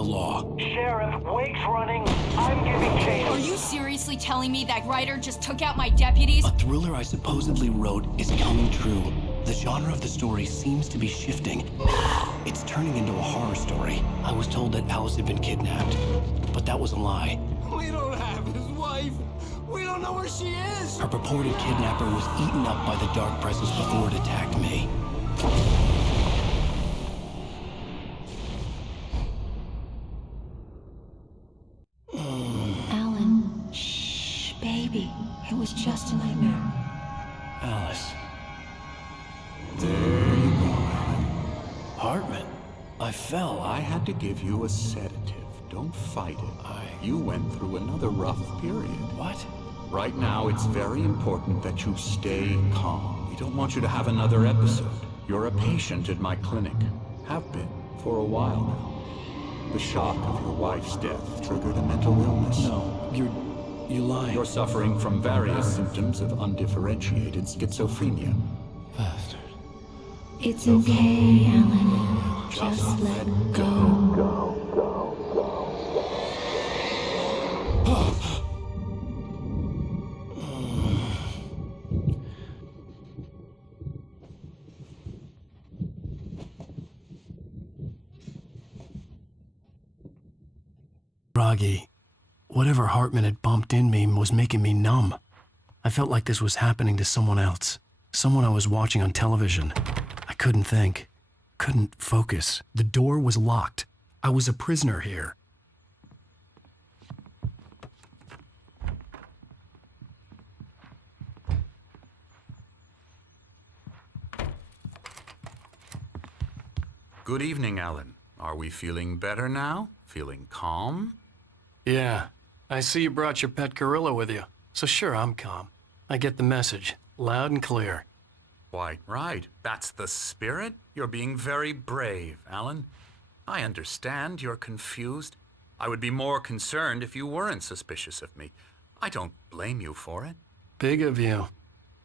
the law. Sheriff, Wake's running. I'm giving chase. Are you seriously telling me that writer just took out my deputies? A thriller I supposedly wrote is coming true. The genre of the story seems to be shifting. It's turning into a horror story. I was told that Alice had been kidnapped, but that was a lie. We don't have his wife. We don't know where she is. Her purported kidnapper was eaten up by the dark presence before it attacked me. Alan, shh, baby. It was just a nightmare. Alice. There you go, Alan. Hartman. I fell. I had to give you a sedative. Don't fight it. You went through another rough period. What? Right now, it's very important that you stay calm. We don't want you to have another episode. You're a patient at my clinic. Have been for a while now. The shock of your wife's death triggered a mental illness. No, you're lying. You're suffering from various symptoms of undifferentiated schizophrenia. Bastard. It's okay, Alan. Just let go. Groggy. Whatever Hartman had bumped in me was making me numb. I felt like this was happening to someone else. Someone I was watching on television. I couldn't think. Couldn't focus. The door was locked. I was a prisoner here. Good evening, Alan. Are we feeling better now? Feeling calm? Yeah. I see you brought your pet gorilla with you. So sure, I'm calm. I get the message. Loud and clear. Quite right. That's the spirit. You're being very brave, Alan. I understand you're confused. I would be more concerned if you weren't suspicious of me. I don't blame you for it. Big of you.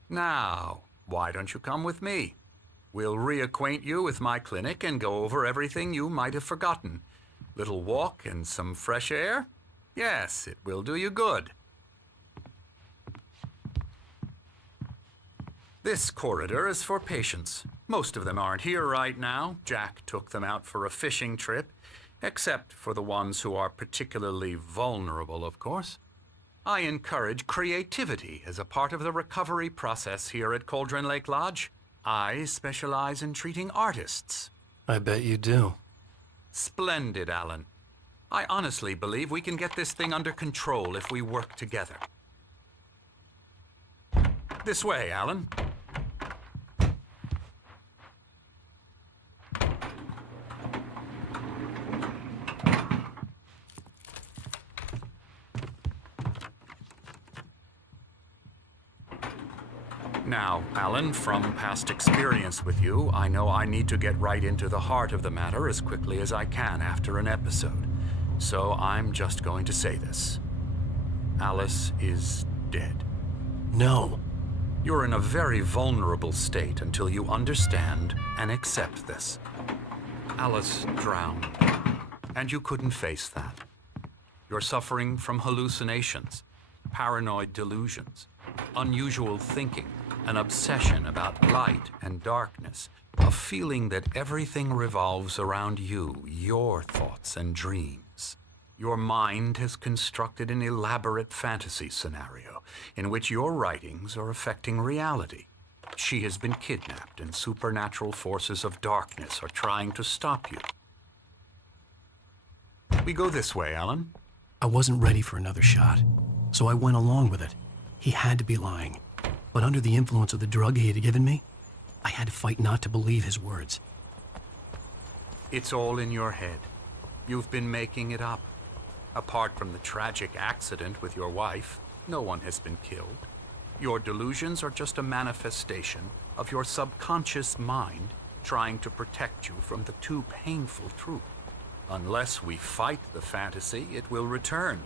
Now, why don't you come with me? We'll reacquaint you with my clinic and go over everything you might have forgotten. Little walk and some fresh air? Yes, it will do you good. This corridor is for patients. Most of them aren't here right now. Jack took them out for a fishing trip, except for the ones who are particularly vulnerable, of course. I encourage creativity as a part of the recovery process here at Cauldron Lake Lodge. I specialize in treating artists. I bet you do. Splendid, Alan. I honestly believe we can get this thing under control if we work together. This way, Alan. Now, Alan, from past experience with you, I know I need to get right into the heart of the matter as quickly as I can after an episode. So I'm just going to say this. Alice is dead. No. You're in a very vulnerable state until you understand and accept this. Alice drowned, and you couldn't face that. You're suffering from hallucinations, paranoid delusions, unusual thinking, an obsession about light and darkness, a feeling that everything revolves around you, your thoughts and dreams. Your mind has constructed an elaborate fantasy scenario in which your writings are affecting reality. She has been kidnapped and supernatural forces of darkness are trying to stop you. We go this way, Alan. I wasn't ready for another shot, so I went along with it. He had to be lying. But under the influence of the drug he had given me, I had to fight not to believe his words. It's all in your head. You've been making it up. Apart from the tragic accident with your wife, no one has been killed. Your delusions are just a manifestation of your subconscious mind trying to protect you from the too painful truth. Unless we fight the fantasy, it will return.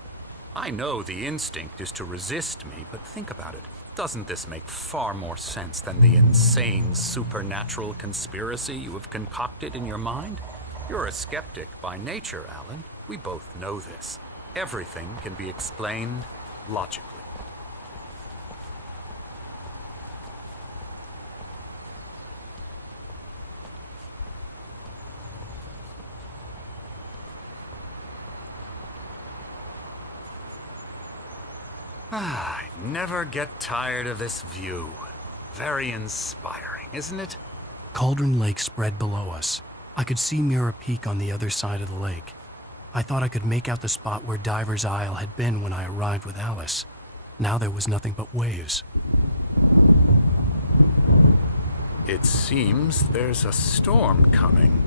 I know the instinct is to resist me, but think about it. Doesn't this make far more sense than the insane supernatural conspiracy you have concocted in your mind? You're a skeptic by nature, Alan. We both know this. Everything can be explained logically. I never get tired of this view. Very inspiring, isn't it? Cauldron Lake spread below us. I could see Mirror Peak on the other side of the lake. I thought I could make out the spot where Diver's Isle had been when I arrived with Alice. Now there was nothing but waves. It seems there's a storm coming.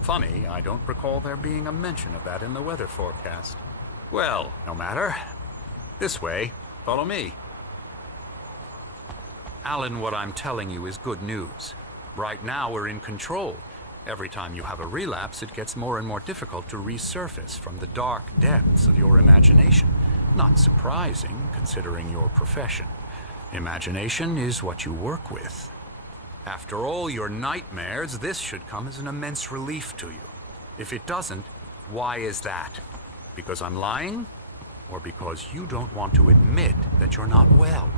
Funny, I don't recall there being a mention of that in the weather forecast. Well, no matter. This way. Follow me. Alan, what I'm telling you is good news. Right now, we're in control. Every time you have a relapse, it gets more and more difficult to resurface from the dark depths of your imagination. Not surprising, considering your profession. Imagination is what you work with. After all your nightmares, this should come as an immense relief to you. If it doesn't, why is that? Because I'm lying? Or because you don't want to admit that you're not well?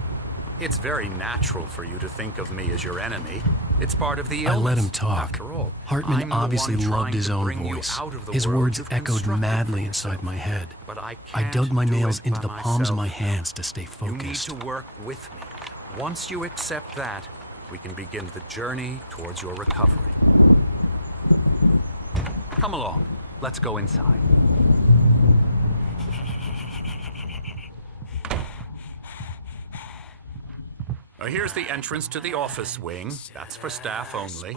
It's very natural for you to think of me as your enemy. It's part of the illness. I let him talk. After all, Hartman I'm the obviously one loved trying his to own bring you voice. out of the His world words you've echoed constructed madly for inside yourself. my head. But I I dug can't my do nails it into by the palms of my myself. hands to stay You need focused. to work with me. Once you accept that, we can begin the journey towards your recovery. Come along. Let's go inside. Here's the entrance to the office wing. That's for staff only.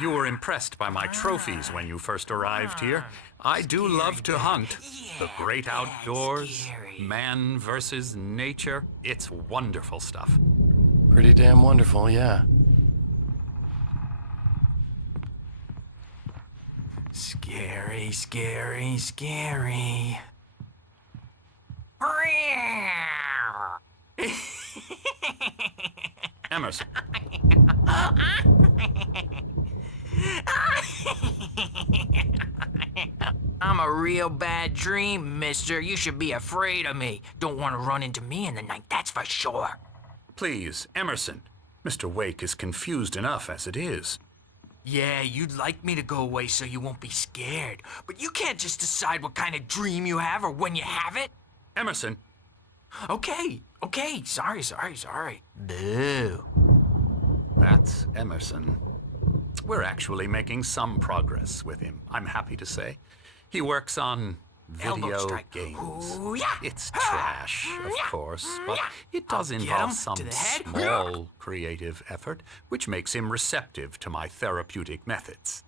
You were impressed by my trophies when you first arrived here. I do love to hunt. The great outdoors, man versus nature. It's wonderful stuff. Pretty damn wonderful, yeah. Scary, scary, scary. Emerson. I'm a real bad dream, mister. You should be afraid of me. Don't want to run into me in the night, that's for sure. Please, Emerson. Mr. Wake is confused enough as it is. Yeah, you'd like me to go away so you won't be scared. But you can't just decide what kind of dream you have or when you have it. Emerson. Okay. Sorry. Boo. That's Emerson. We're actually making some progress with him, I'm happy to say. He works on Elbow video strike. games. Ooh, yeah. It's trash, of course, but it does I'll get involve him some to the head. small creative effort, which makes him receptive to my therapeutic methods.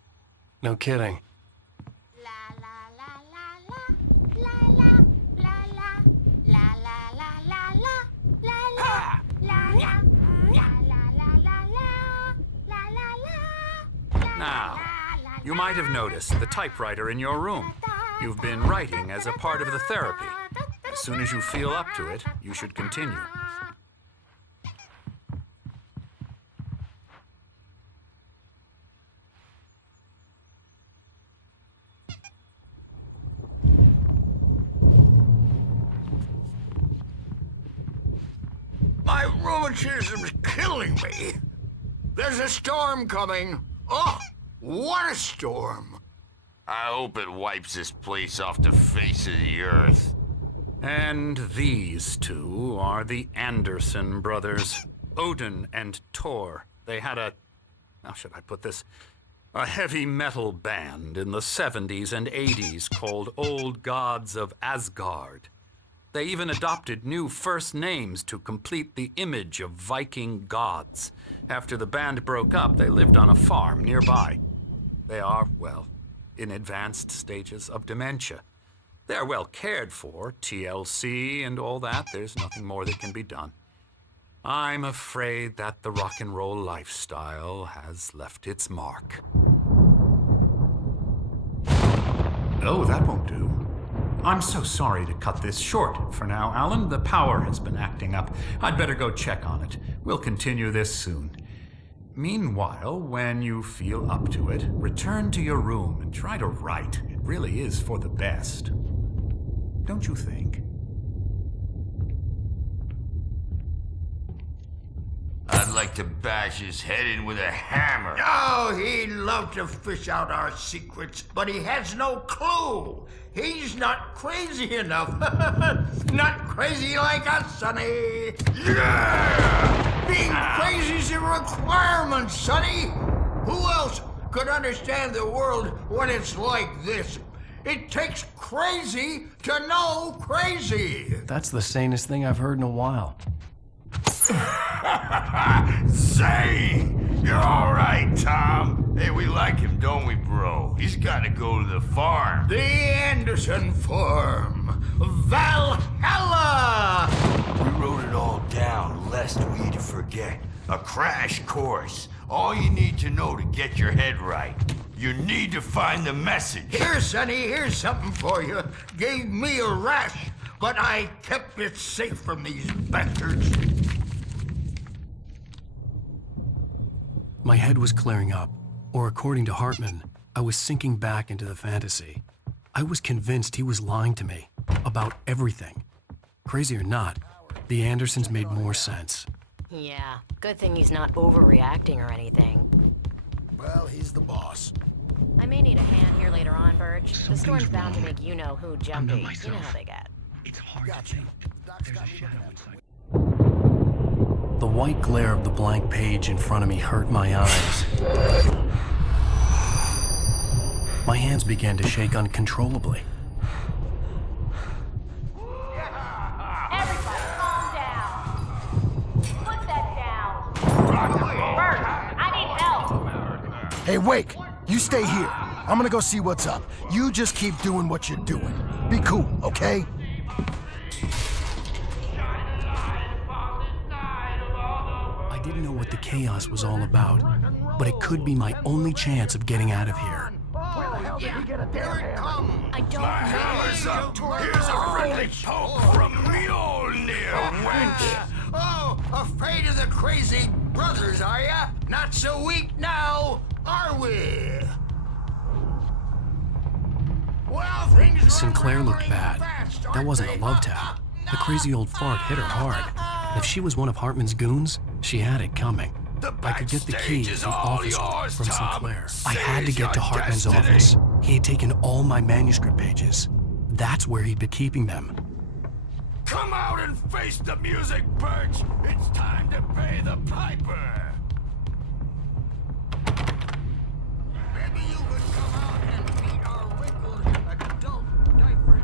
No kidding. Now, you might have noticed the typewriter in your room. You've been writing as a part of the therapy. As soon as you feel up to it, you should continue. My rheumatism's killing me. There's a storm coming. Oh, what a storm. I hope it wipes this place off the face of the earth. And these two are the Anderson brothers, Odin and Thor. They had how should I put this? A heavy metal band in the 70s and 80s called Old Gods of Asgard. They even adopted new first names to complete the image of Viking gods. After the band broke up, they lived on a farm nearby. They are, well, in advanced stages of dementia. They're well cared for, TLC and all that. There's nothing more that can be done. I'm afraid that the rock and roll lifestyle has left its mark. Oh, that won't do. I'm so sorry to cut this short for now, Alan. The power has been acting up. I'd better go check on it. We'll continue this soon. Meanwhile, when you feel up to it, return to your room and try to write. It really is for the best. Don't you think? I'd like to bash his head in with a hammer. Oh, he'd love to fish out our secrets, but he has no clue. He's not crazy enough. Not crazy like us, Sonny. Yeah! Being crazy's a requirement, Sonny. Who else could understand the world when it's like this? It takes crazy to know crazy. That's the sanest thing I've heard in a while. Zane! You're all right, Tom. Hey, we like him, don't we, bro? He's got to go to the farm. The Anderson Farm. Valhalla! We wrote it all down, lest we forget. A crash course. All you need to know to get your head right. You need to find the message. Here, Sonny, here's something for you. Gave me a rash, but I kept it safe from these bastards. My head was clearing up, or according to Hartman, I was sinking back into the fantasy. I was convinced he was lying to me about everything. Crazy or not, the Andersons made more sense. Yeah, good thing he's not overreacting or anything. Well, he's the boss. I may need a hand here later on, Birch. The storm's bound to make you-know-who jumpy. You know how they get. It's hard to think. There's a shadow inside. The white glare of the blank page in front of me hurt my eyes. My hands began to shake uncontrollably. Everybody, calm down. Put that down. Bert, I need help. Hey, Wake, you stay here. I'm gonna go see what's up. You just keep doing what you're doing. Be cool, okay? I didn't know what the chaos was all about, but it could be my only chance of getting out of here. I don't Hammer's up. Here's a friendly poke from Mjolnir, wench. Oh, afraid of the crazy brothers, are ya? Not so weak now, are we? Well, things Sinclair looked bad. That wasn't a love tap. The crazy old fart hit her hard. And if she was one of Hartman's goons, she had it coming. I could get the key to the office from Sinclair. I had to get to Hartman's office. He had taken all my manuscript pages. That's where he'd been keeping them. Come out and face the music, Birch. It's time to pay the piper. Maybe you could come out and meet our wrinkled adult diaper.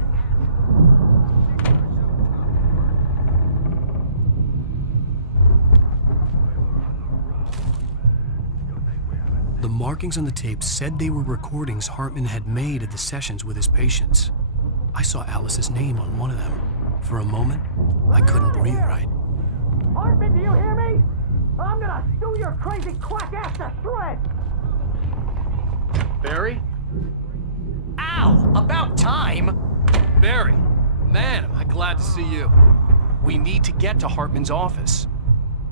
The markings on the tape said they were recordings Hartman had made at the sessions with his patients. I saw Alice's name on one of them. For a moment, I couldn't breathe right. Hartman, do you hear me? I'm gonna sew your crazy quack ass to shreds! Barry? Ow! About time! Barry! Man, am I glad to see you. We need to get to Hartman's office.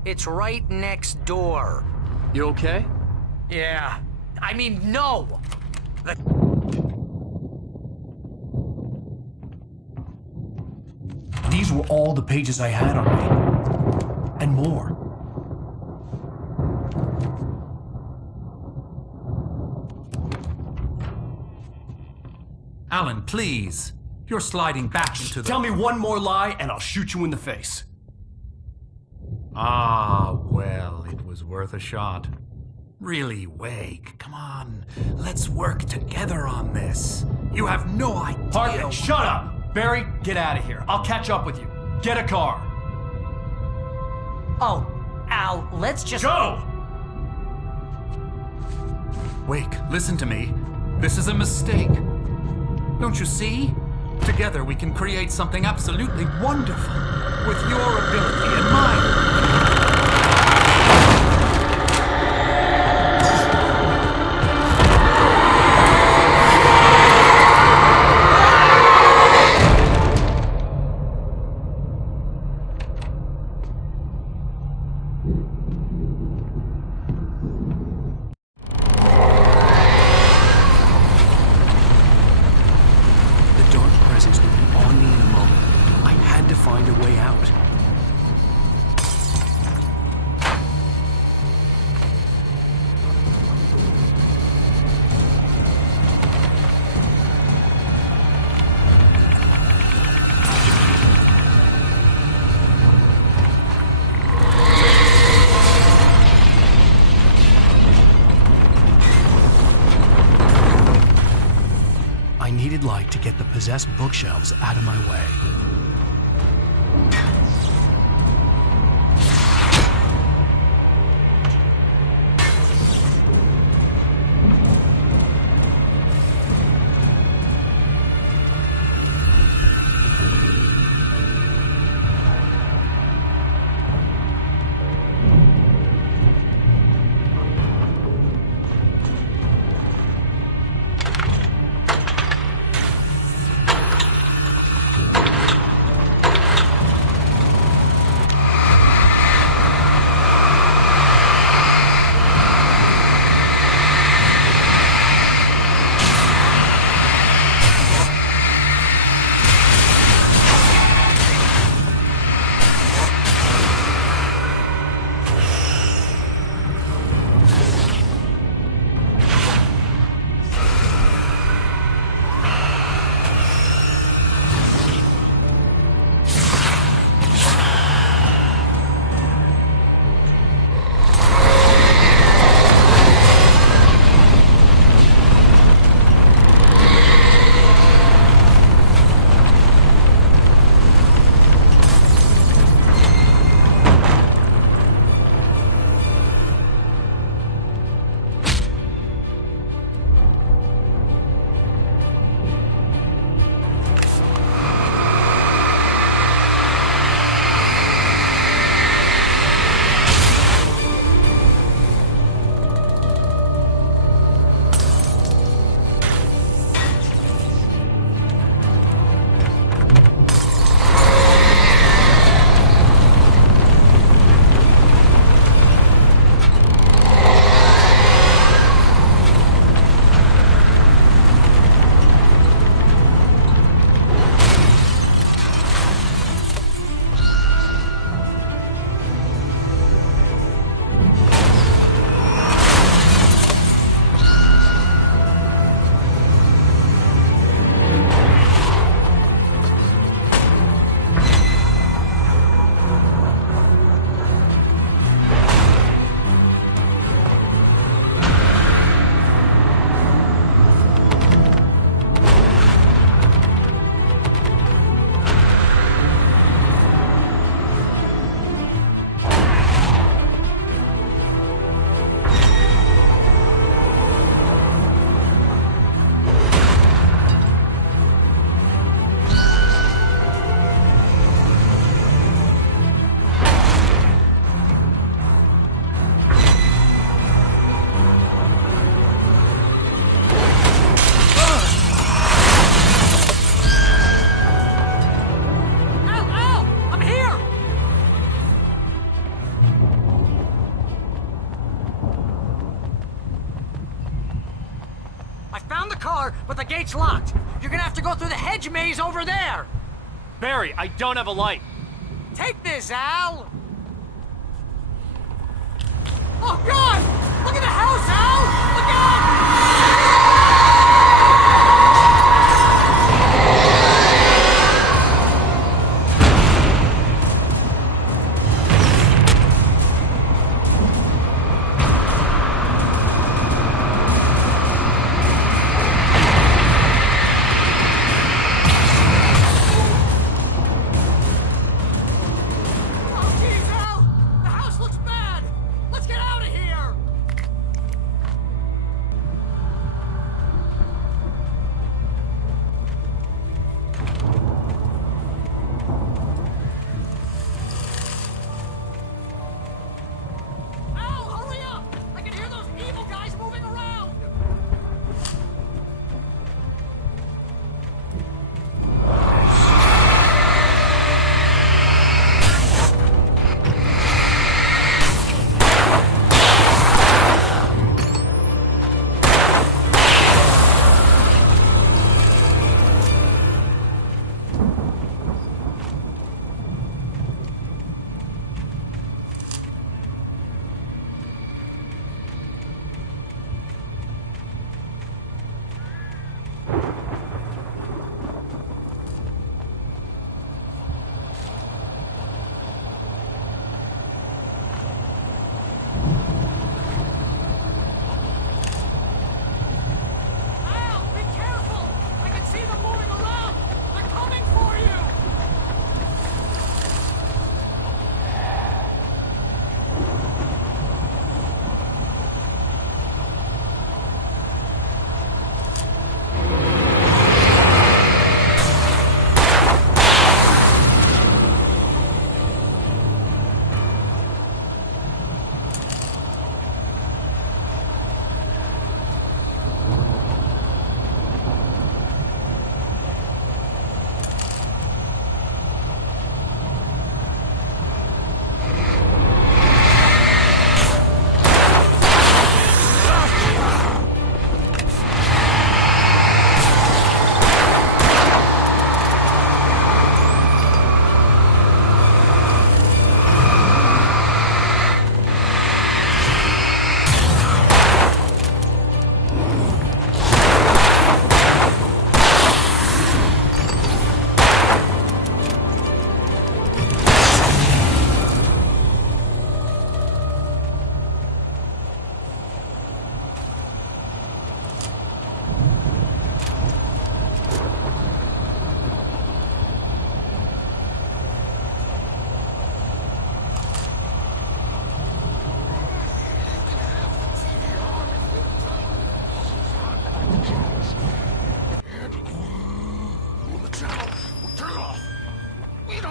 It's right next door. You okay? Yeah. I mean, no! These were all the pages I had on me. And more. Alan, please. You're sliding back into the... Tell me one more lie and I'll shoot you in the face. Ah, well, it was worth a shot. Really, Wake, come on. Let's work together on this. You have no idea... Hartman, shut up! Barry, get out of here. I'll catch up with you. Get a car. Oh, Al, let's just... Go! Wake, listen to me. This is a mistake. Don't you see? Together we can create something absolutely wonderful. With your ability and mine. presence would be on me in a moment. I had to find a way out. I needed light to get the possessed bookshelves out of my way. but the gate's locked. You're gonna have to go through the hedge maze over there. Barry, I don't have a light. Take this, Al. Oh, God! Look at the house, Al! Look out!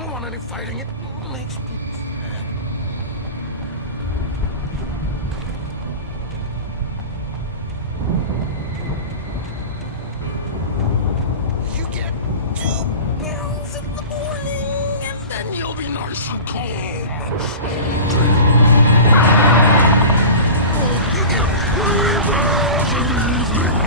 don't want any fighting. It makes me sad. You get 2 pills in the morning, and then you'll be nice and calm. You get 3 pills in the evening.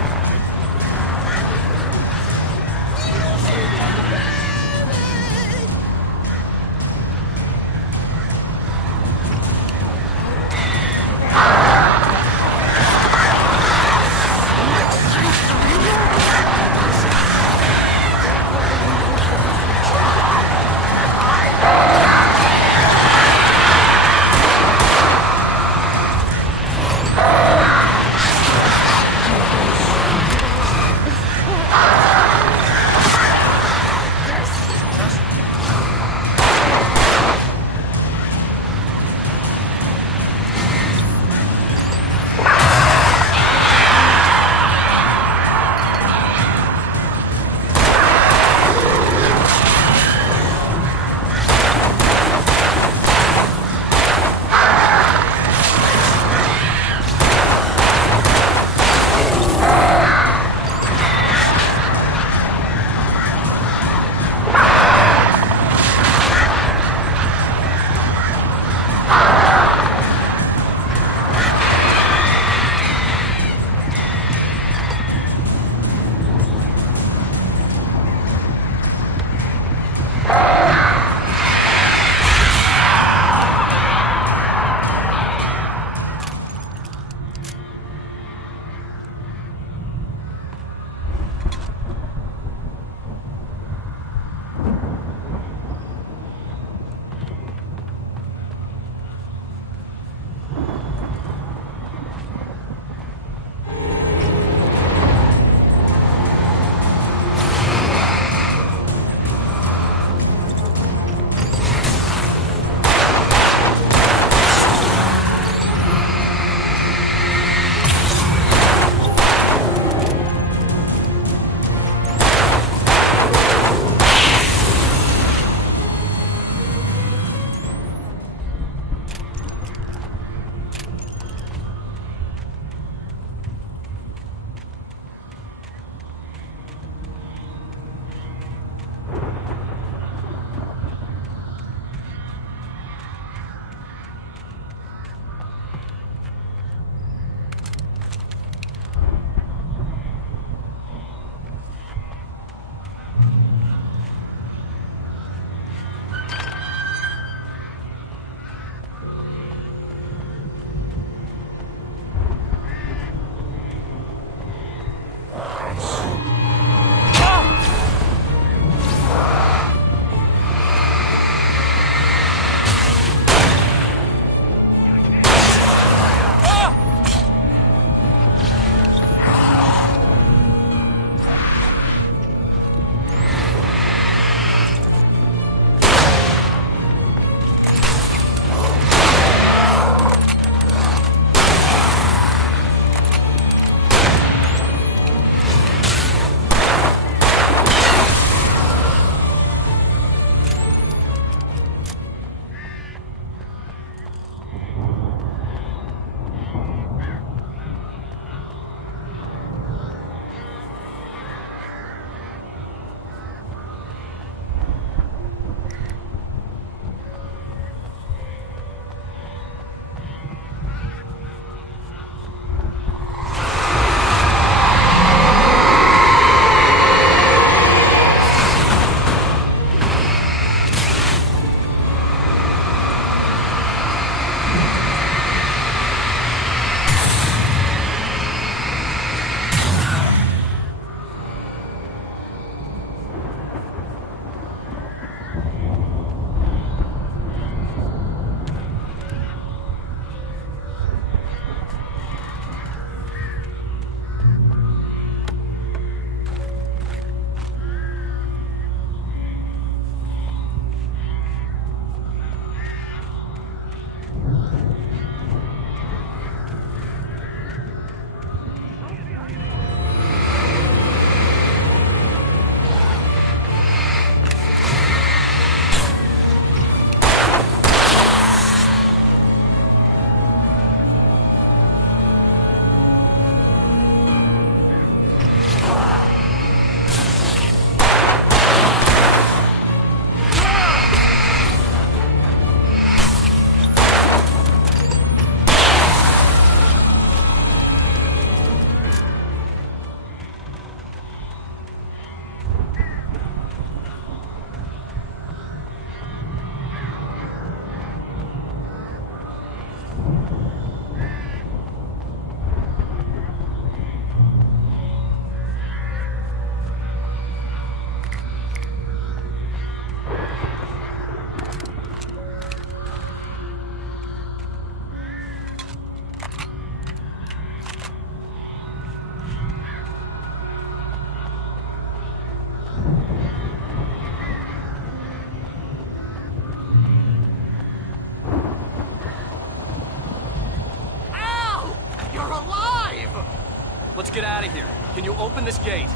get out of here. Can you open this gate?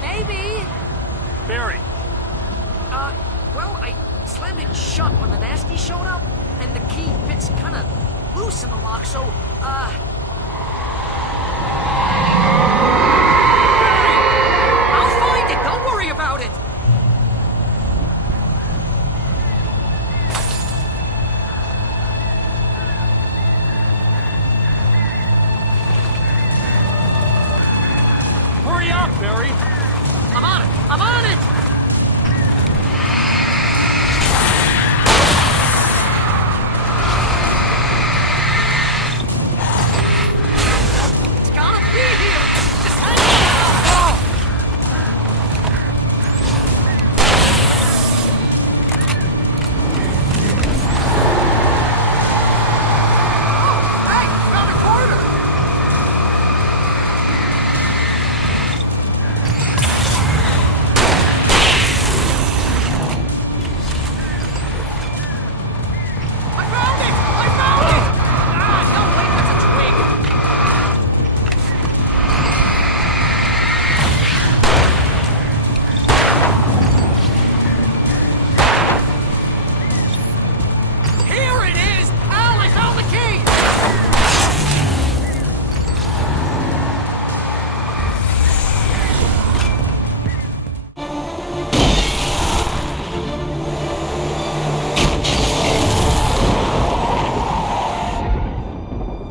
Maybe. Barry! Well, I slammed it shut when the nasty showed up, and the key fits kind of loose in the lock, so, I'll find it! Don't worry about it! Hurry up, Barry! I'm on it! I'm on it! It's gotta be here! Just hang on! Oh, hey! Found a corner! I found it! I found it! Ah, no, wait, that's a twig. Here it is! Al, I found the key!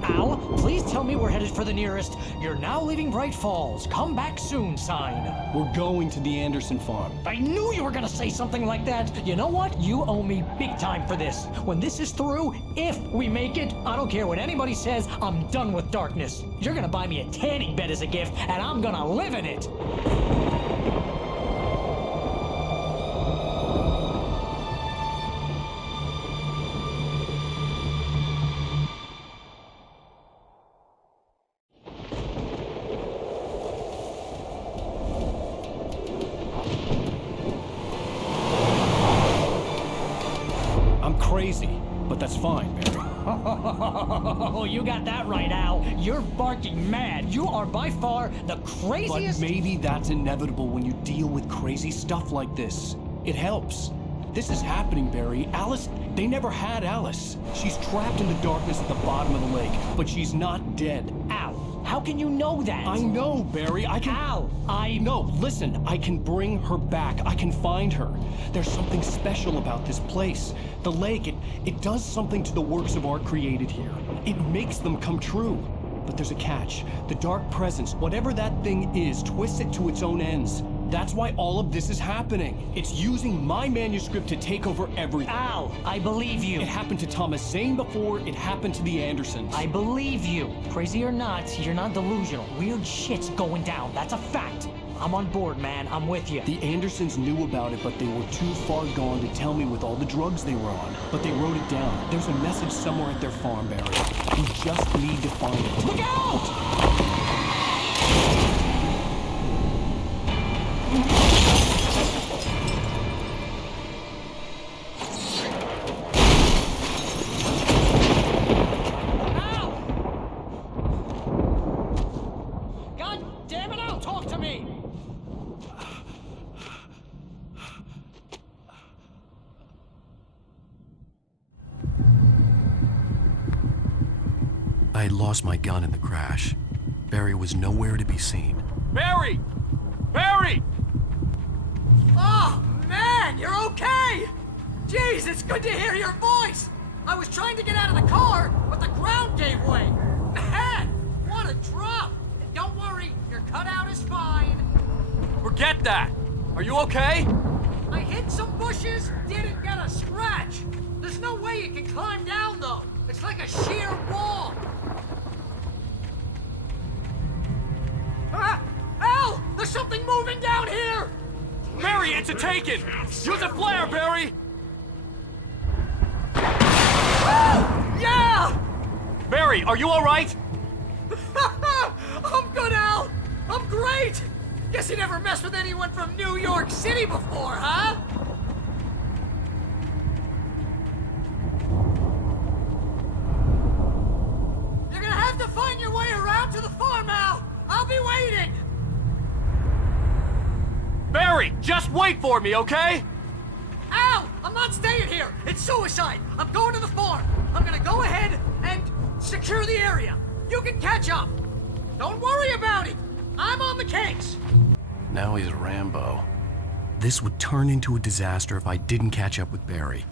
Al, please tell me we're headed for the nearest "You're now leaving Bright Falls. Come back soon" sign. We're going to the Anderson farm. I knew you were gonna say something like that. You know what? You owe me big time for this. When this is through, if we make it, I don't care what anybody says, I'm done with darkness. You're gonna buy me a tanning bed as a gift, and I'm gonna live in it. I'm crazy, but that's fine, Barry. Oh, you got that right, Al. You're barking mad. You are by far the But craziest. maybe that's inevitable when you deal with crazy stuff like this. It helps. This is happening, Barry. Alice, they never had Alice. She's trapped in the darkness at the bottom of the lake, but she's not dead. Al, how can you know that? I know, Barry. I can... Al, No, listen. I can bring her back. I can find her. There's something special about this place. The lake, it does something to the works of art created here. It makes them come true. But there's a catch. The dark presence, whatever that thing is, twists it to its own ends. That's why all of this is happening. It's using my manuscript to take over everything. Al, I believe you. It happened to Thomas Zane before, it happened to the Andersons. I believe you. Crazy or not, you're not delusional. Weird shit's going down. That's a fact. I'm on board, man. I'm with you. The Andersons knew about it, but they were too far gone to tell me with all the drugs they were on. But they wrote it down. There's a message somewhere at their farm, Barry. We just need to find it. Look out! God damn it, Al, talk to me! I had lost my gun in the crash. Barry was nowhere to be seen. Barry! Barry! Oh, man, you're okay! Jeez, it's good to hear your voice! I was trying to get out of the car, but the ground gave way. Man, what a drop! Don't worry, your cutout is fine. Forget that! Are you okay? I hit some bushes, didn't get a scratch. There's no way you can climb down, though. It's like a sheer wall. Ah! Al! There's something moving down here! Barry, it's a taken! Use a flare, Barry! Yeah! Barry, are you alright? I'm good, Al! I'm great! Guess you never messed with anyone from New York City before, huh? You're gonna have to find your way around to the farm, Al! Barry, just wait for me, okay? Al! I'm not staying here! It's suicide! I'm going to the farm! I'm gonna go ahead and secure the area! You can catch up! Don't worry about it! I'm on the case! Now he's Rambo. This would turn into a disaster if I didn't catch up with Barry.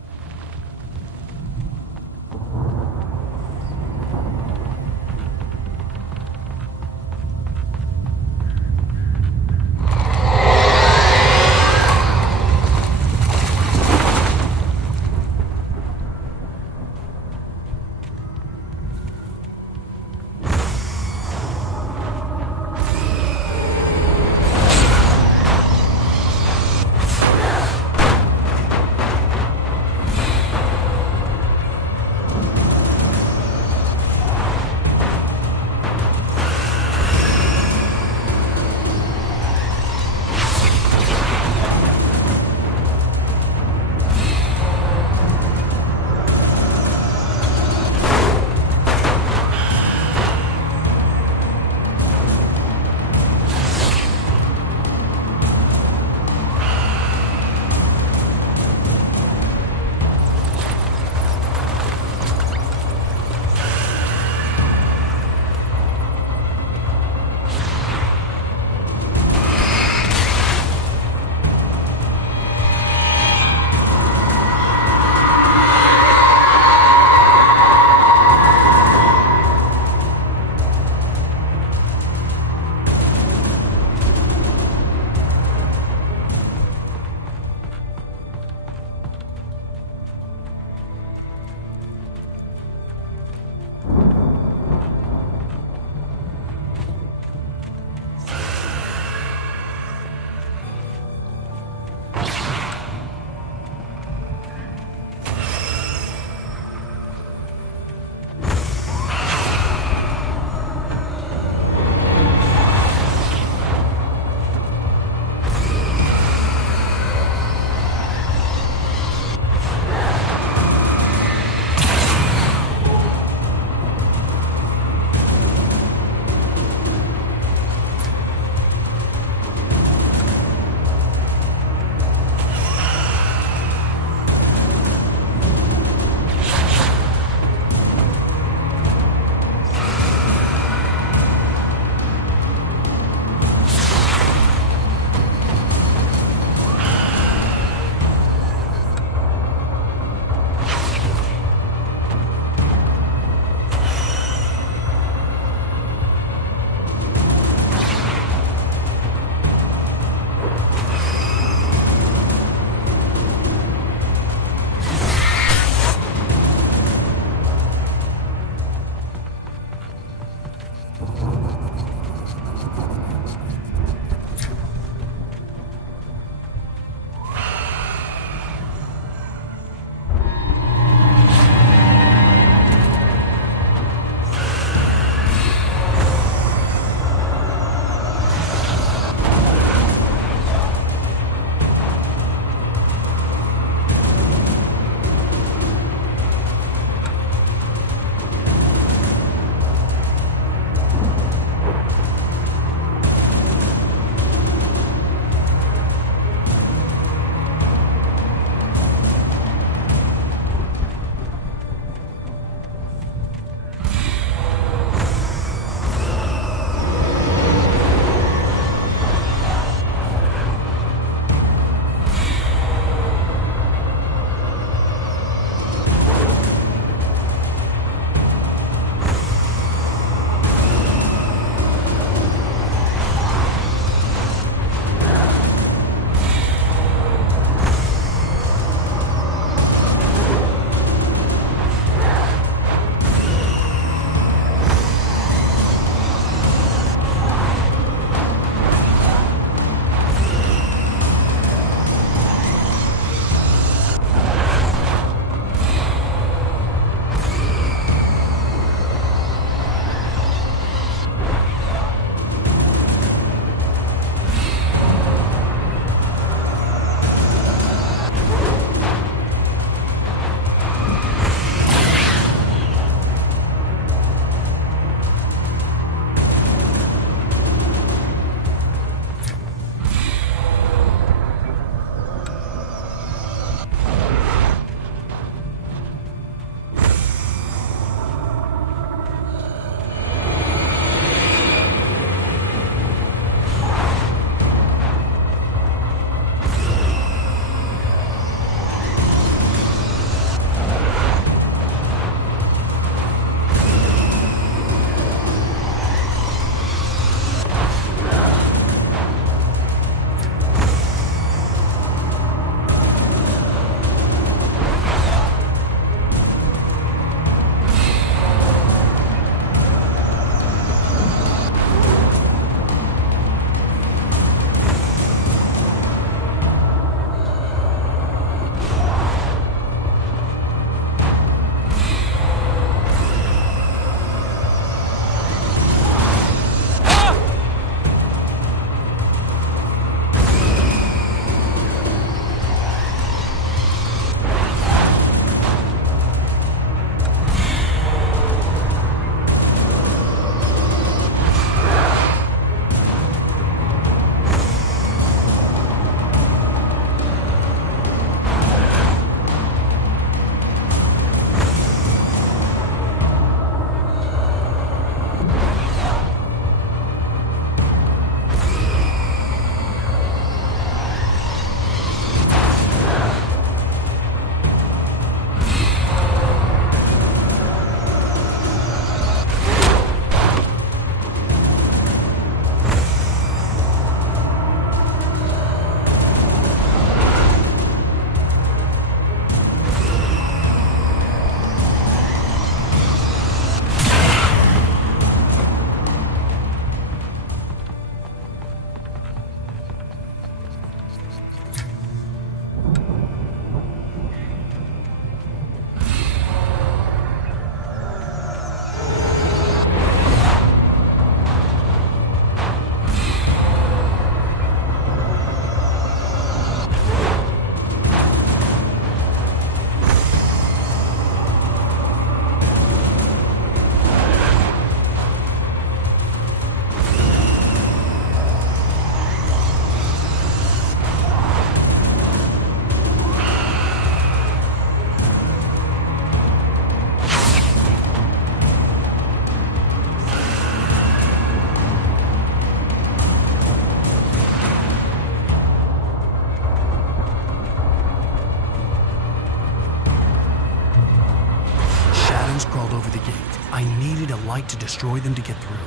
over the gate. I needed a light to destroy them to get through.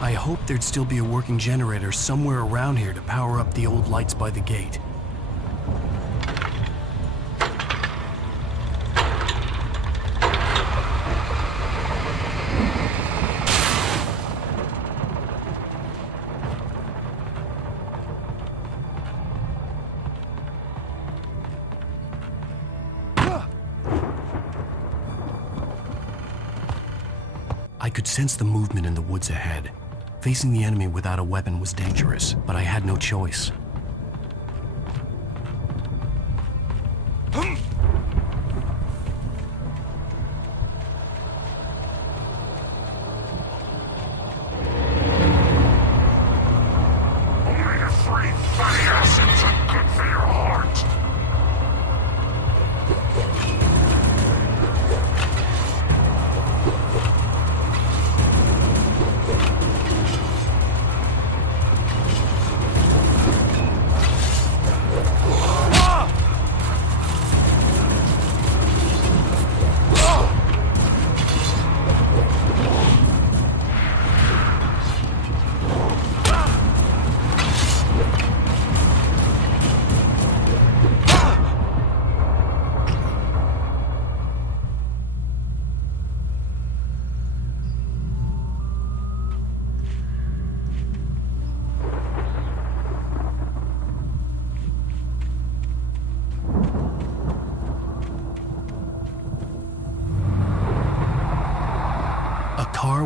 I hoped there'd still be a working generator somewhere around here to power up the old lights by the gate. I could sense the movement in the woods ahead. Facing the enemy without a weapon was dangerous, but I had no choice.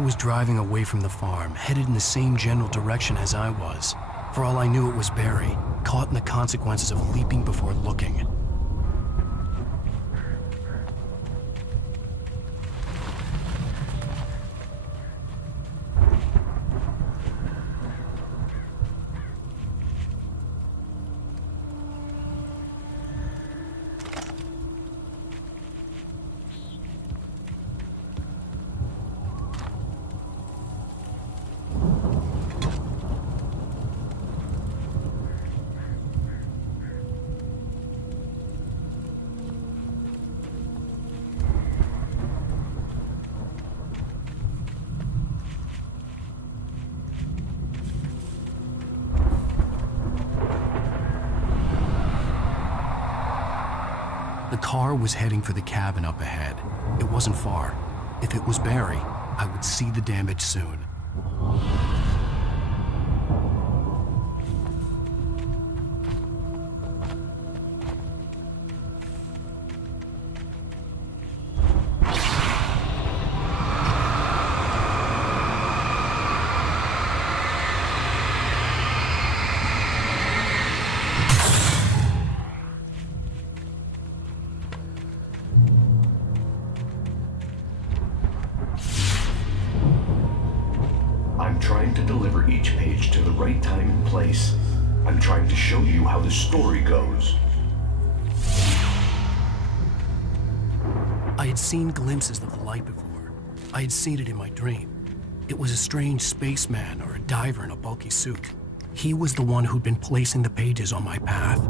Was driving away from the farm, headed in the same general direction as I was. For all I knew, it was Barry, caught in the consequences of leaping before looking. The car was heading for the cabin up ahead. It wasn't far. If it was Barry, I would see the damage soon. I'm trying to deliver each page to the right time and place. I'm trying to show you how the story goes. I had seen glimpses of the light before. I had seen it in my dream. It was a strange spaceman or a diver in a bulky suit. He was the one who'd been placing the pages on my path.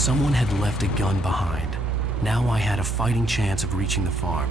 Someone had left a gun behind. Now I had a fighting chance of reaching the farm.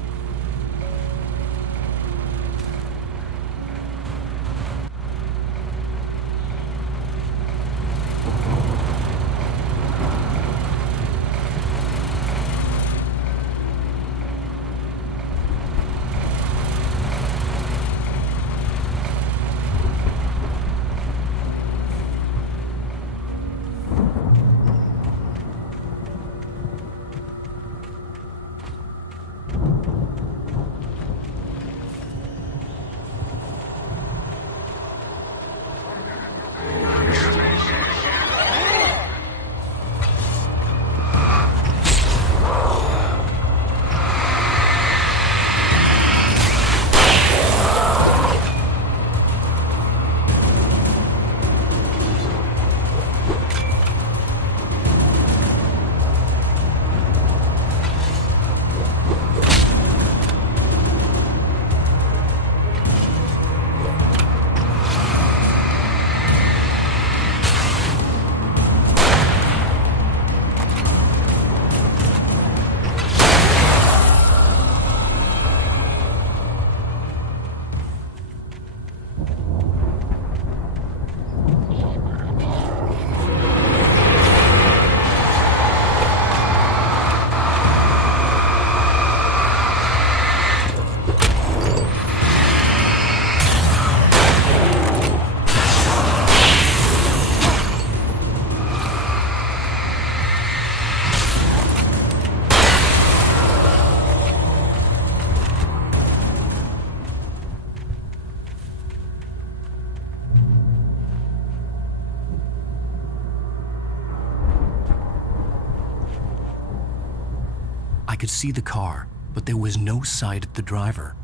I could see the car, but there was no sight of the driver.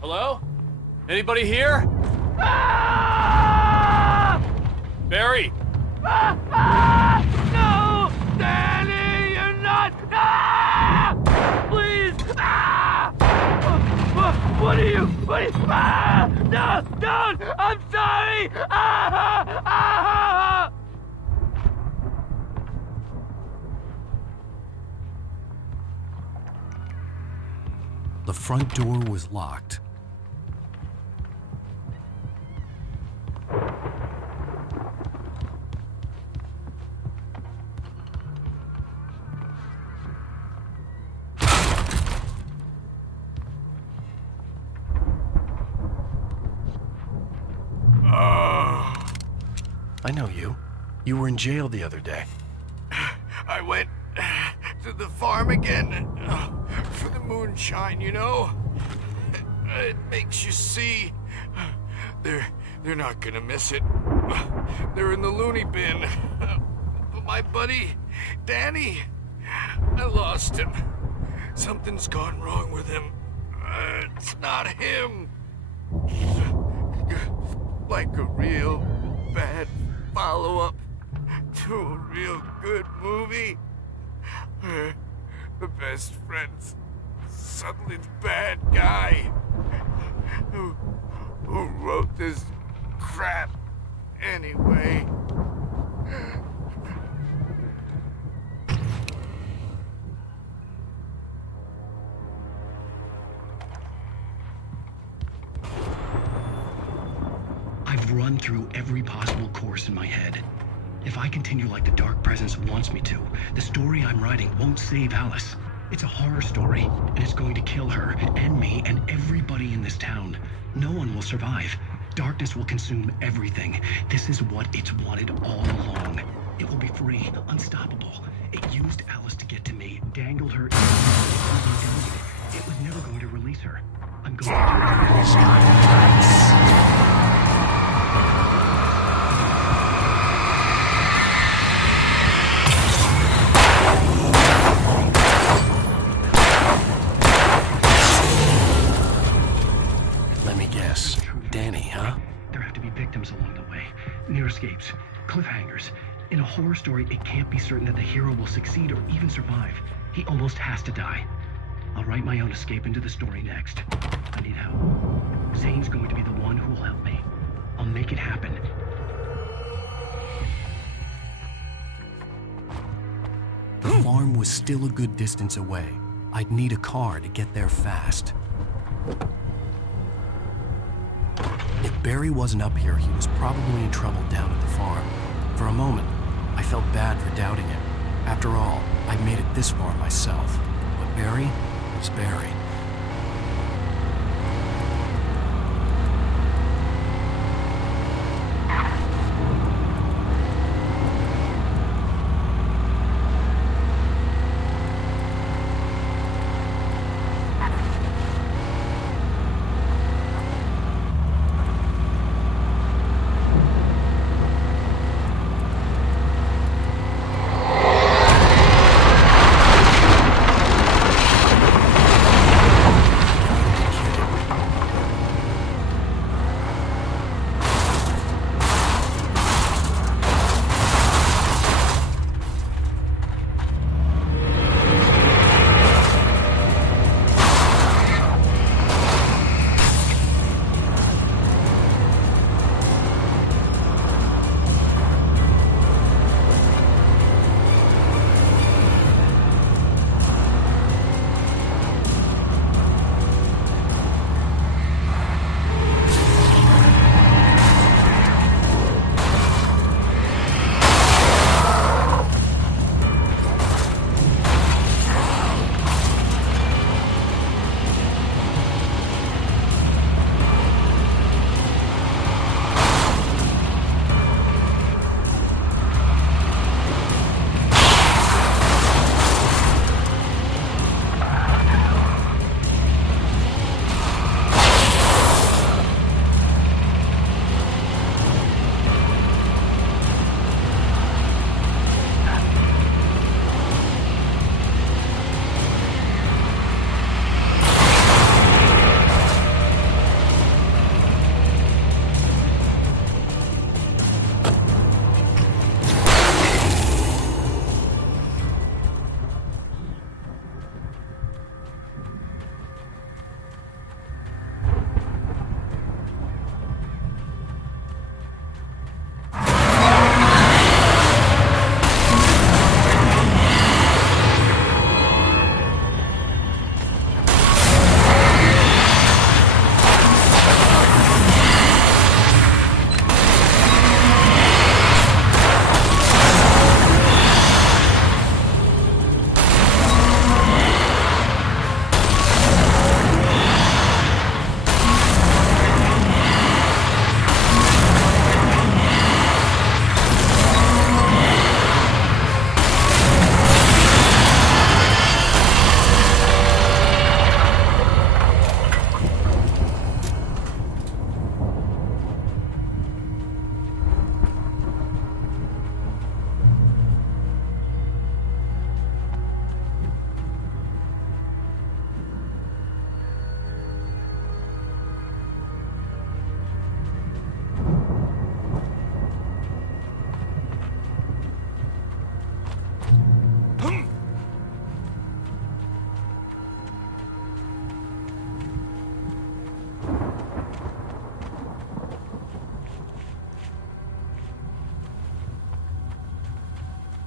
Hello? Anybody here? Barry! No! Danny, you're not! Please! What are you? No! Don't! I'm sorry! The front door was locked. I know you. You were in jail the other day. I went to the farm again for the moonshine, you know? It makes you see. They're not gonna miss it. They're in the loony bin. But my buddy, Danny, I lost him. Something's gone wrong with him. It's not him. Like a real bad follow-up to a real good movie. The best friend's suddenly the bad guy who wrote this crap anyway. I've run through every possible course in my head. If I continue like the Dark Presence wants me to, the story I'm writing won't save Alice. It's a horror story, and it's going to kill her, and me, and everybody in this town. No one will survive. Darkness will consume everything. This is what it's wanted all along. It will be free, unstoppable. It used Alice to get to me, dangled her in. It was never going to release her. I'm going Let me guess. Danny, huh? There have to be victims along the way. Near escapes, cliffhangers. In a horror story, it can't be certain that the hero will succeed or even survive. He almost has to die. I'll write my own escape into the story next. I need help. Zane's going to be the one who will help me. I'll make it happen. The farm was still a good distance away. I'd need a car to get there fast. If Barry wasn't up here, he was probably in trouble down at the farm. For a moment, I felt bad for doubting him. After all, I'd made it this far myself. But Barry was Barry.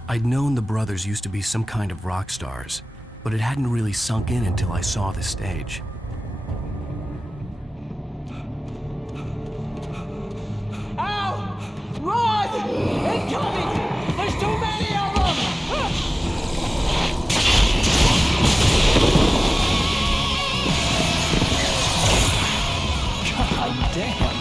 I'd known the brothers used to be some kind of rock stars, but it hadn't really sunk in until I saw the stage. Ow! Run! Incoming! There's too many of them! God damn!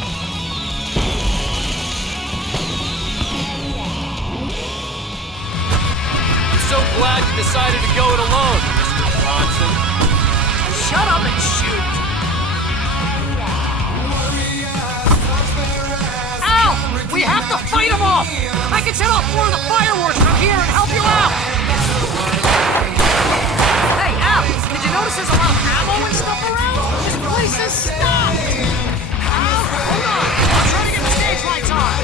So glad you decided to go it alone, Mr. Bronson. Shut up and shoot! Ow! We have to fight them off! I can set off more of the fireworks from here and help you out! Hey, Al! Did you notice there's a lot of ammo and stuff around? This place is stopped! Al, hold on! I'm trying to get the stage lights on!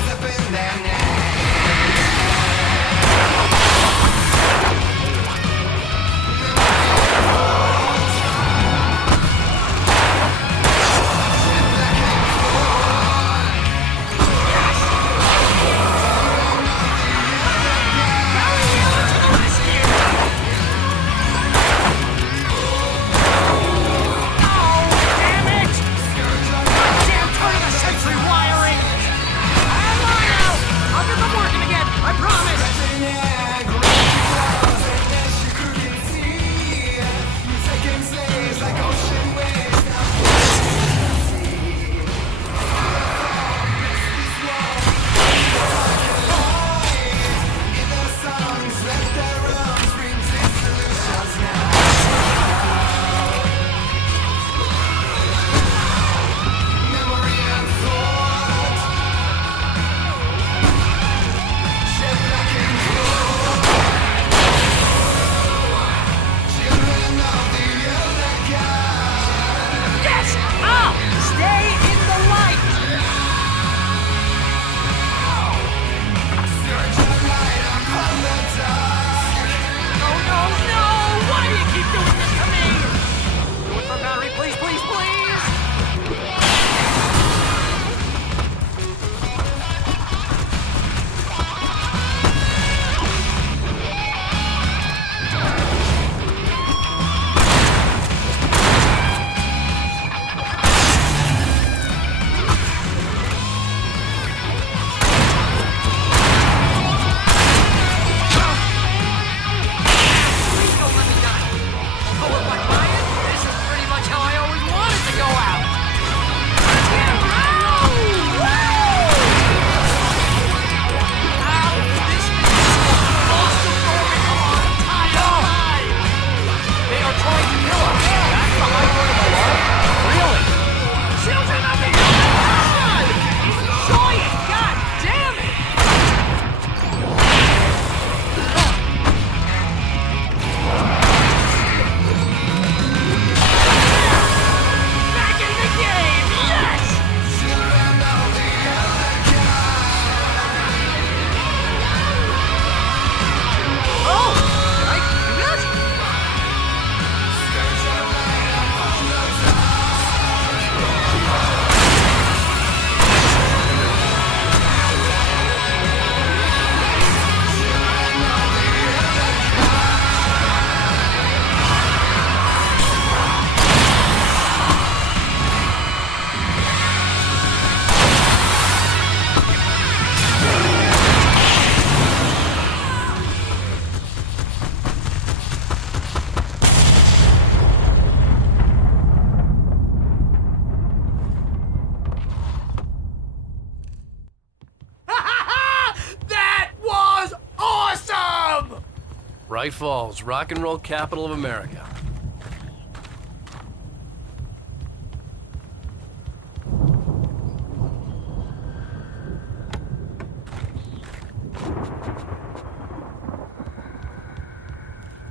Bright Falls, rock and roll capital of America.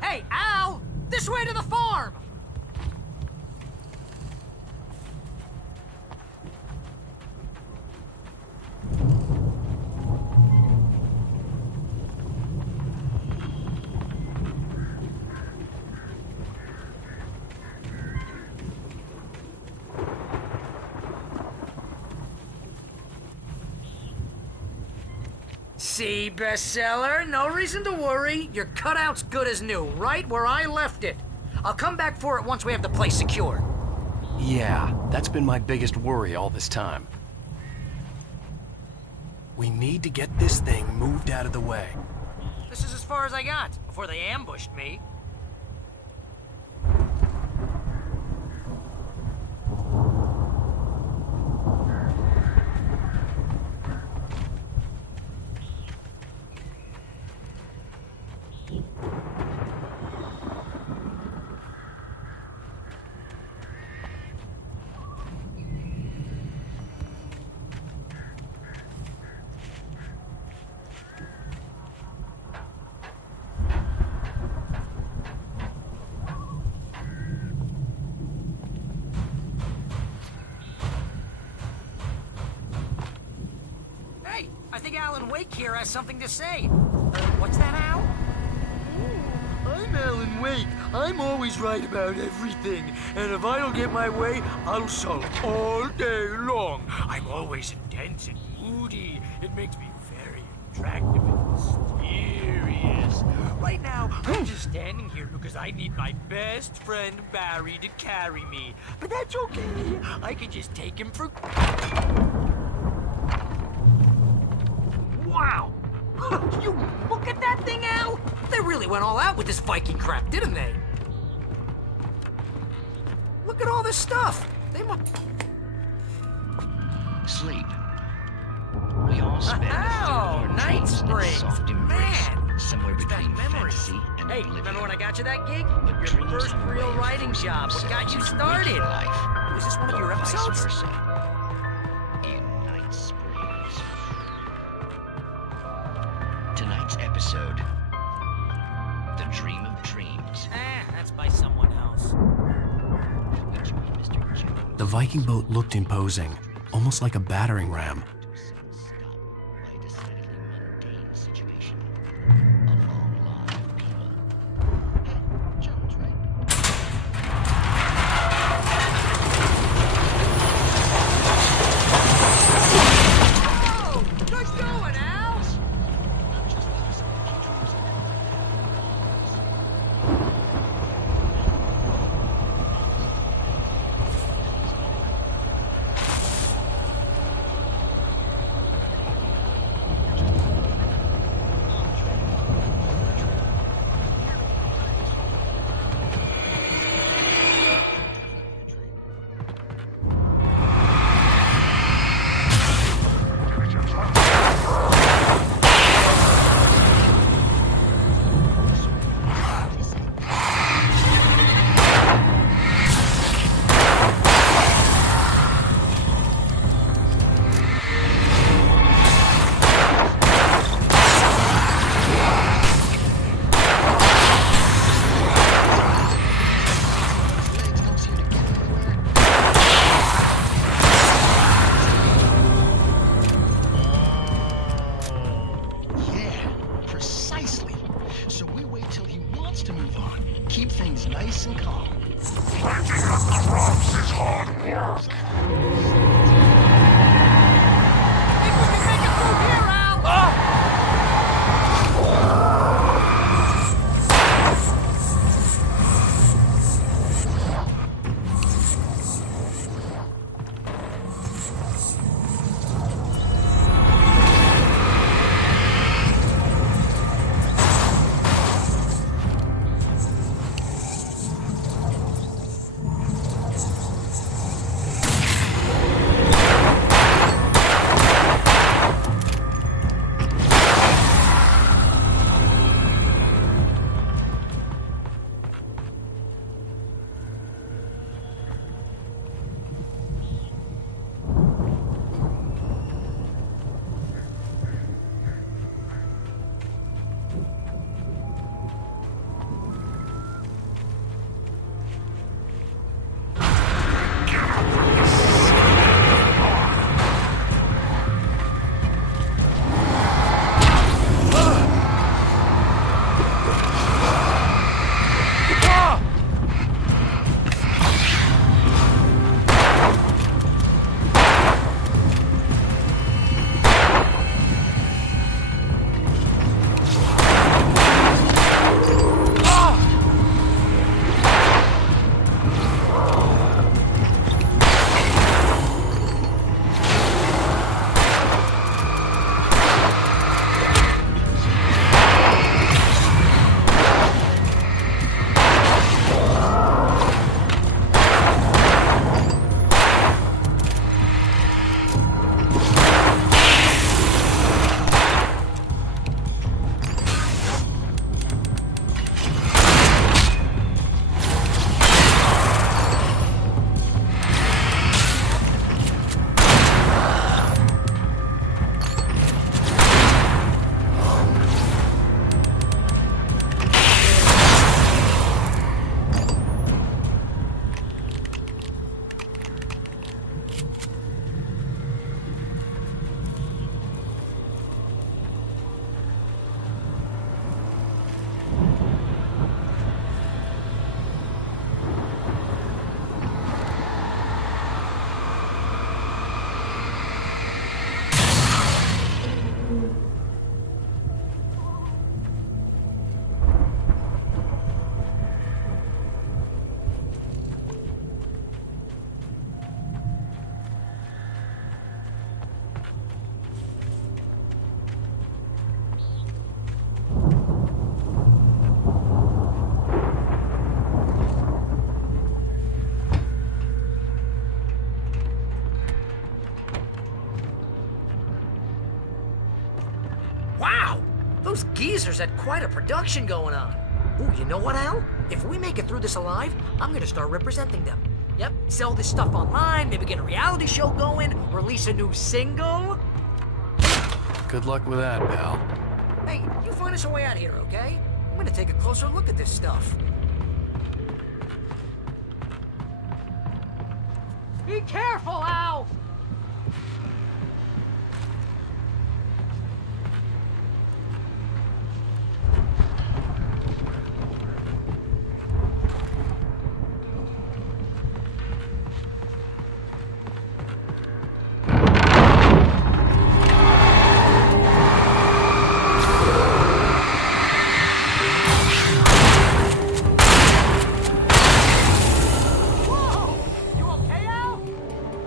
Hey, Al! This way to the farm! See, bestseller? No reason to worry. Your cutout's good as new, right where I left it. I'll come back for it once we have the place secured. Yeah, that's been my biggest worry all this time. We need to get this thing moved out of the way. This is as far as I got, before they ambushed me. I think Alan Wake here has something to say. What's that, Al? I'm Alan Wake. I'm always right about everything. And if I don't get my way, I'll sulk all day long. I'm always intense and moody. It makes me very attractive and mysterious. Right now, I'm just standing here because I need my best friend Barry to carry me. But that's okay. I can just take him for... Wow! You look at that thing, Al! They really went all out with this Viking crap, didn't they? Look at all this stuff! They must... Sleep. We all spend a third of our Night dreams in a Springs! soft embrace, Man! somewhere between memories. fantasy and Hey, oblivion. remember when I got you that gig? But Your dreams first have a way real of writing forcing job. What got you themselves into started? waking life, Was this one of your or vice episodes? versa. In Night Springs. Tonight's episode, The Dream of Dreams. That's by someone else. The Viking boat looked imposing, almost like a battering ram. Those geezers had quite a production going on. Ooh, you know what, Al? If we make it through this alive, I'm gonna start representing them. Yep, sell this stuff online, maybe get a reality show going, release a new single. Good luck with that, pal. Hey, you find us a way out here, okay? I'm gonna take a closer look at this stuff. Be careful, Al!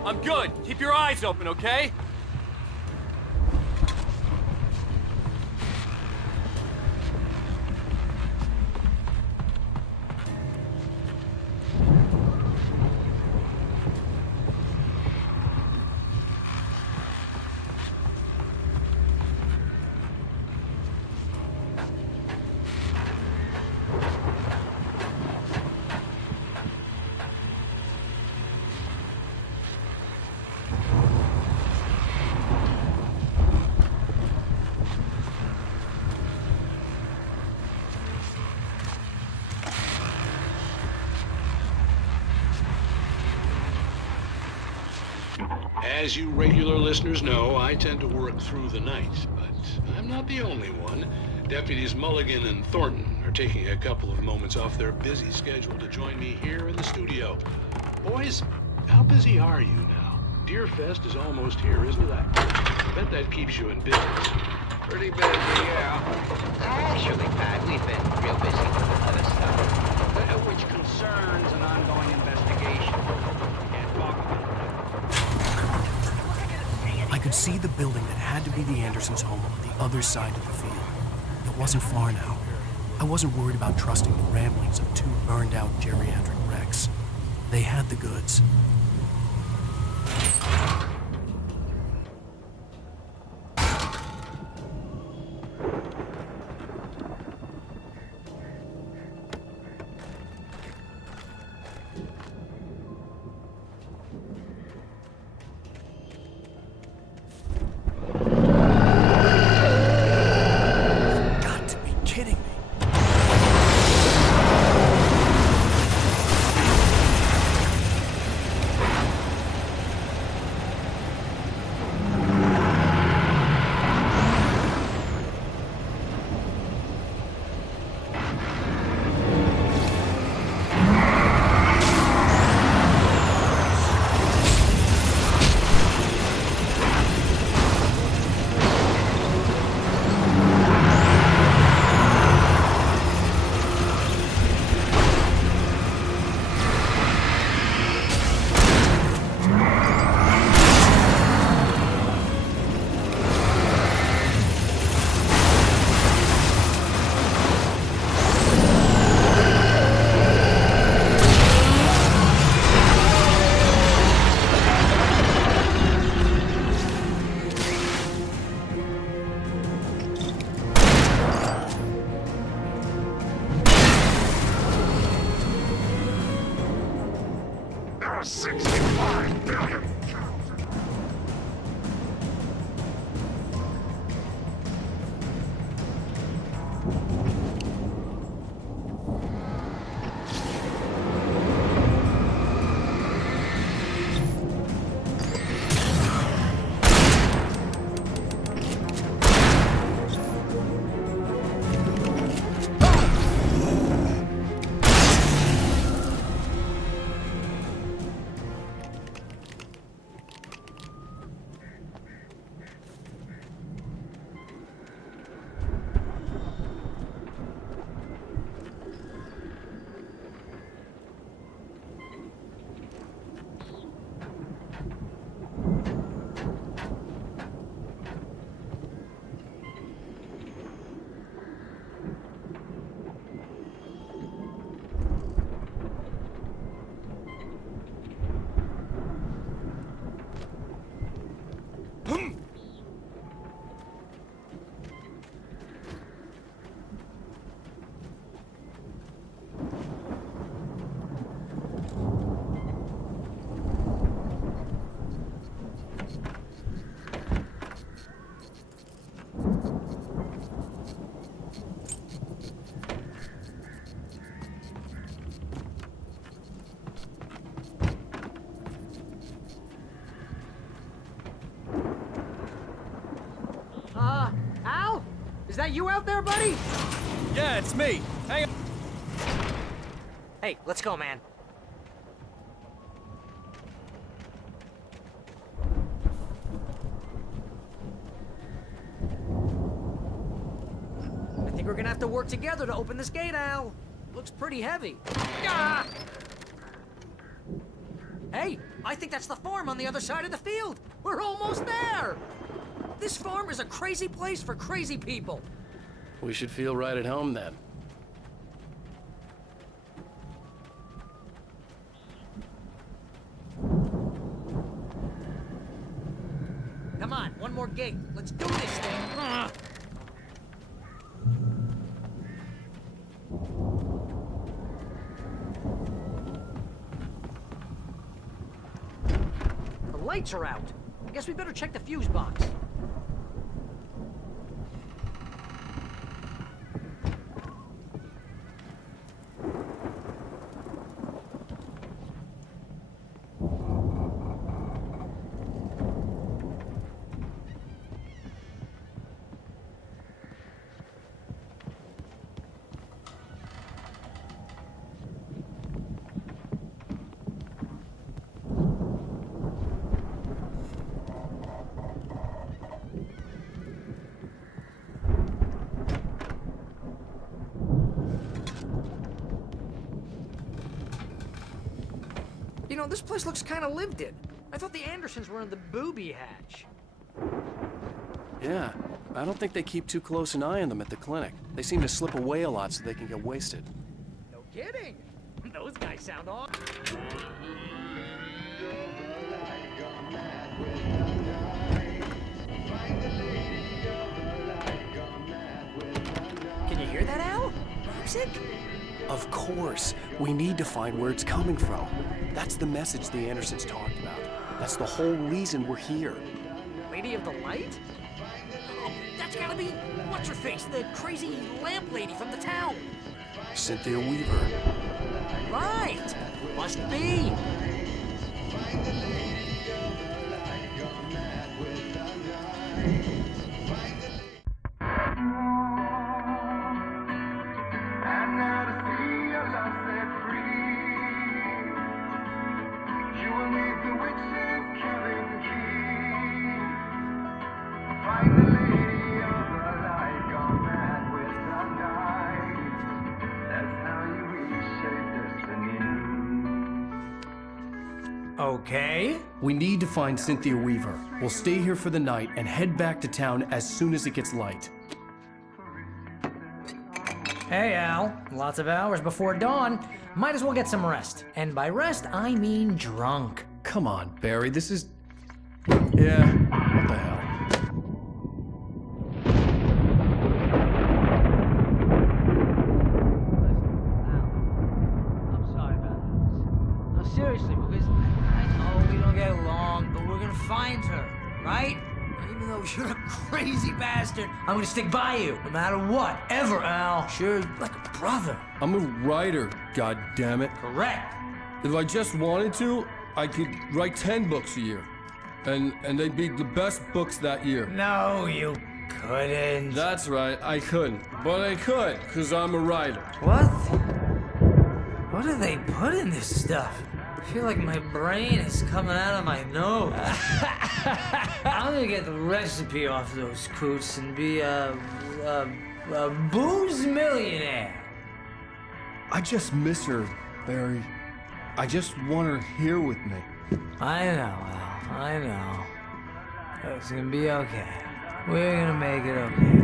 I'm good. Keep your eyes open, okay? As you regular listeners know, I tend to work through the night, but I'm not the only one. Deputies Mulligan and Thornton are taking a couple of moments off their busy schedule to join me here in the studio. Boys, how busy are you now? Deerfest is almost here, isn't it? I bet that keeps you in business. Pretty busy, yeah. Actually, Pat, we've been real busy with other stuff, which concerns an ongoing investigation. Can't talk about it. I could see the building that had to be the Andersons' home on the other side of the field. It wasn't far now. I wasn't worried about trusting the ramblings of two burned-out geriatric wrecks. They had the goods. Is that you out there, buddy? Yeah, it's me. Hang on. Hey, let's go, man. I think we're gonna have to work together to open this gate, Al. Looks pretty heavy. Ah! Hey, I think that's the farm on the other side of the field. We're almost there. This farm is a crazy place for crazy people. We should feel right at home then. Come on, one more gate. Let's do this thing. The lights are out. I guess we better check the fuse box. You know, this place looks kind of lived in. I thought the Andersons were in the booby hatch. Yeah, I don't think they keep too close an eye on them at the clinic. They seem to slip away a lot so they can get wasted. No kidding. Those guys sound awesome. Can you hear that, Al? Music? Of course. We need to find where it's coming from. That's the message the Andersons talked about. That's the whole reason we're here. Lady of the Light? Oh, that's gotta be what's-her-face, the crazy lamp lady from the town. Cynthia Weaver. Right! Must be. Okay. We need to find Cynthia Weaver. We'll stay here for the night and head back to town as soon as it gets light. Hey, Al. Lots of hours before dawn. Might as well get some rest. And by rest, I mean drunk. Come on, Barry, this is... Yeah, what the hell? I'm sorry about this. No, seriously, because I know we don't get along, but we're gonna find her, right? And even though you're a crazy bastard, I'm gonna stick by you, no matter what, ever, Al. Sure, like a brother. I'm a writer, goddammit. Correct. If I just wanted to, I could write 10 books a year. And they'd be the best books that year. No, you couldn't. That's right, I couldn't. But I could, because I'm a writer. What? What do they put in this stuff? I feel like my brain is coming out of my nose. I'm gonna get the recipe off those coots and be a booze millionaire. I just miss her, Barry. I just want her here with me. I know, Al. I know. It's gonna be okay. We're gonna make it okay.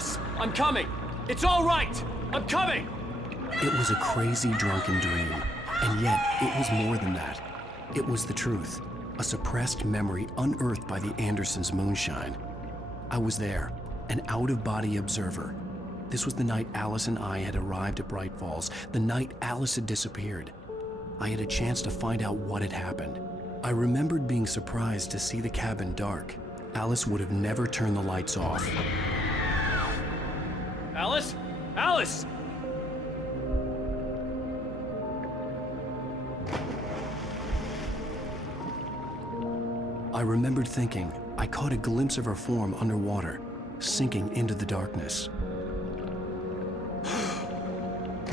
Alice, I'm coming! It's all right! I'm coming! It was a crazy, drunken dream, and yet it was more than that. It was the truth, a suppressed memory unearthed by the Andersons' moonshine. I was there, an out-of-body observer. This was the night Alice and I had arrived at Bright Falls, the night Alice had disappeared. I had a chance to find out what had happened. I remembered being surprised to see the cabin dark. Alice would have never turned the lights off. Alice? Alice! I remembered thinking I caught a glimpse of her form underwater, sinking into the darkness.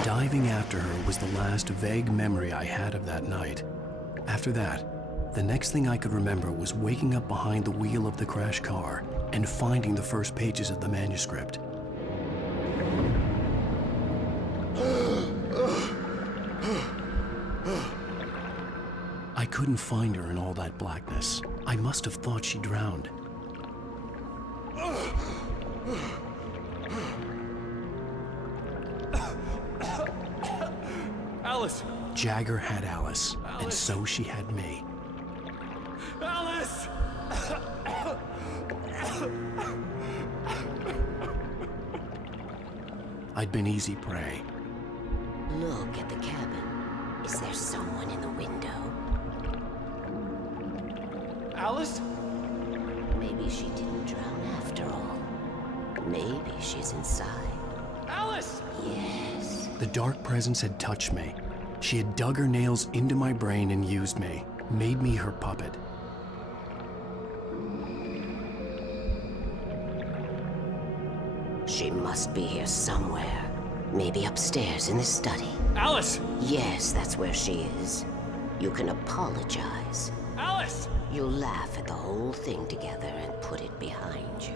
Diving after her was the last vague memory I had of that night. After that, the next thing I could remember was waking up behind the wheel of the crashed car and finding the first pages of the manuscript. I couldn't find her in all that blackness. I must have thought she drowned. Alice! Jagger had Alice, and so she had me. Alice! I'd been easy prey. Look at the cabin. Is there someone in the window? Alice? Maybe she didn't drown after all. Maybe she's inside. Alice! Yes. The dark presence had touched me. She had dug her nails into my brain and used me, made me her puppet. She must be here somewhere. Maybe upstairs in the study. Alice! Yes, that's where she is. You can apologize. Alice! You'll laugh at the whole thing together and put it behind you.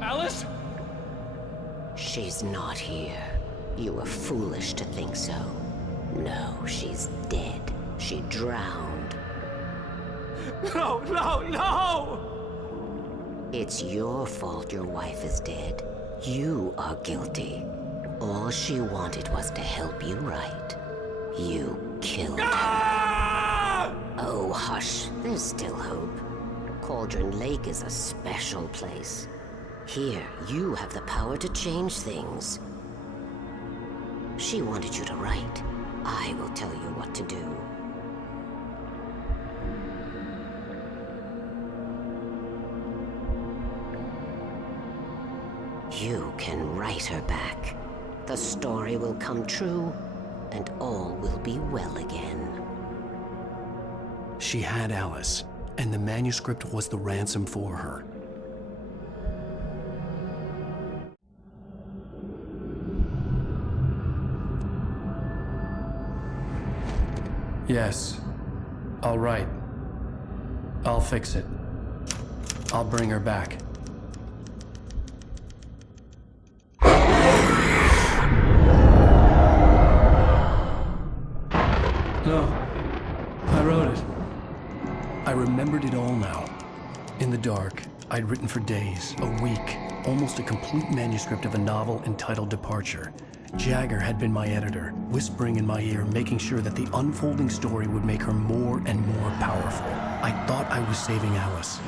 Alice? She's not here. You were foolish to think so. No, she's dead. She drowned. No, no, no! It's your fault your wife is dead. You are guilty. All she wanted was to help you right. You killed her. Oh, hush. There's still hope. Cauldron Lake is a special place. Here, you have the power to change things. She wanted you to write. I will tell you what to do. You can write her back. The story will come true, and all will be well again. She had Alice, and the manuscript was the ransom for her. Yes. All right. I'll fix it. I'll bring her back. No. I wrote it. I remembered it all now. In the dark, I'd written for days, a week, almost a complete manuscript of a novel entitled Departure. Jagger had been my editor, whispering in my ear, making sure that the unfolding story would make her more and more powerful. I thought I was saving Alice.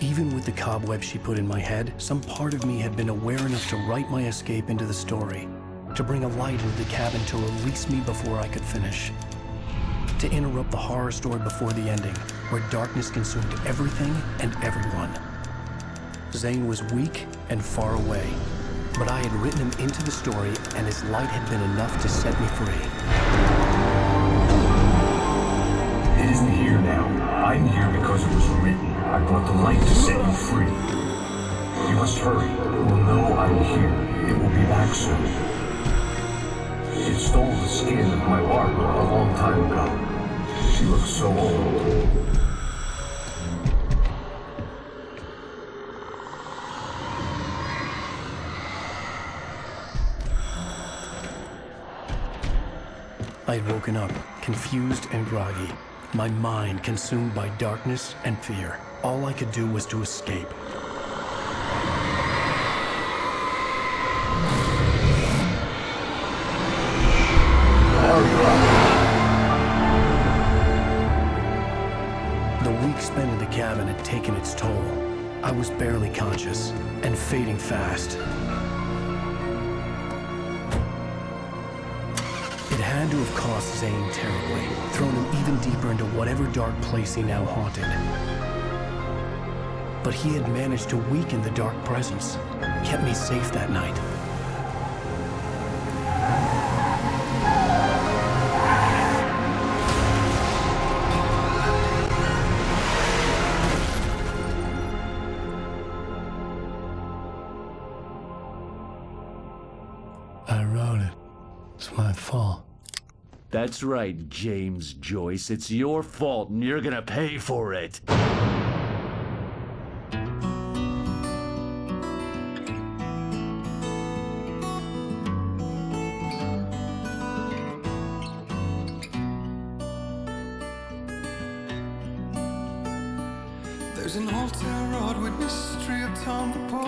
Even with the cobwebs she put in my head, some part of me had been aware enough to write my escape into the story, to bring a light into the cabin to release me before I could finish, to interrupt the horror story before the ending, where darkness consumed everything and everyone. Zane was weak and far away, but I had written him into the story, and his light had been enough to set me free. It isn't here now. I'm here because it was written. I brought the light to set you free. You must hurry. We'll know I'm here. It will be back soon. It stole the skin of my Barbara a long time ago. She looks so old. I had woken up, confused and groggy. My mind consumed by darkness and fear. All I could do was to escape. The week spent in the cabin had taken its toll. I was barely conscious and fading fast. It had to have cost Zane terribly, thrown him even deeper into whatever dark place he now haunted. But he had managed to weaken the dark presence, kept me safe that night. I wrote it. It's my fault. That's right, James Joyce. It's your fault, and you're gonna pay for it. There's an old town road with mystery upon the pole.